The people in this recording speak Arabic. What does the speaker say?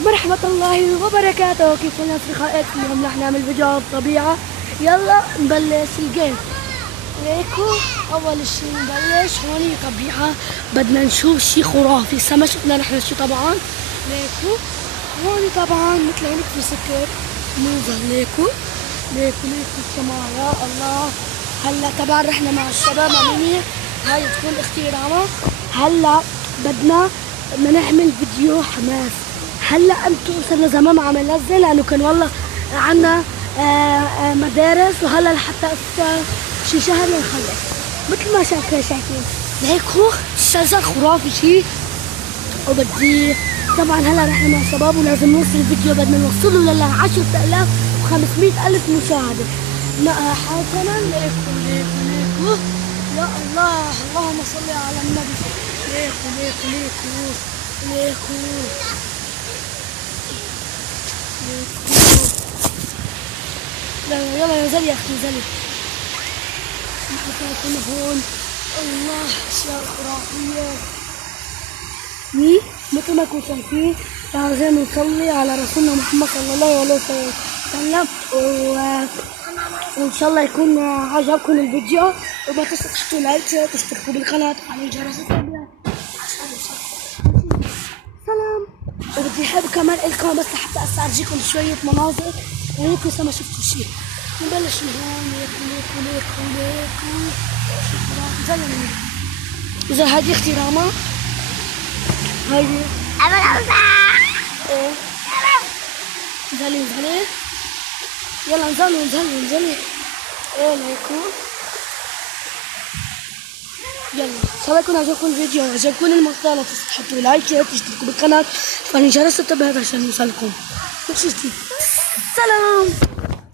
مرحبا الله وبركاته، كيف الأصدقاء؟ اليوم رح نعمل فيديو عن الطبيعة. يلا نبلش الجيم. ليكو أول شي نبلش هون طبيعة، بدنا نشوف شي خرافي. لسه ما شفنا نحن شي طبعا. ليكو هون طبعا مثل هيك في سكر منظر. ليكو السماء يا الله. هلا طبعا رحنا مع الشباب عملية هاي تكون اختي راما. هلا بدنا نعمل فيديو حماس. هلا انتم صرنا زمان ما عم ننزل لانه كان والله عنا مدارس، وهلا لحتى شي شهر نخلص مثل ما شايفين. لهيك هو الشجر خرافي شي. وبدي طبعا هلا رحنا مع الشباب ولازم نوصل الفيديو، بدنا نوصله ل 10,500,000 مشاهدة. حسنا ليكو يا الله، اللهم صل على النبي. ليكو يلا نزلي يا اختي نزلي. نحن هون الله اشياء خرافية. مثل ما كنتم شايفين لازم نصلي على رسولنا محمد صلى الله عليه وسلم. وان شاء الله يكون عجبكم الفيديو، وما تنسوا تحطوا لايك، تشتركوا بالقناة، وتفعلوا جرس التنبيهات عشان يوصلكم. سلام. وبدي احب كمان لكم بس لحتى استرجيكم شوية مناظر هيك لسه ما شفتوا شيء. نبلش من هون. ليكو زلمة. إذا هذه اختي راما، هايدي ايه نزلي يلا نزلي ايه ليكو. يلا ان شاء الله يكون عجبكم الفيديو وعجبكم المقطع. لا تنسوا تحطوا لايك، تشتركوا بالقناة، تفعلوا جرس التنبيهات عشان يوصلكم كل شيء جديد.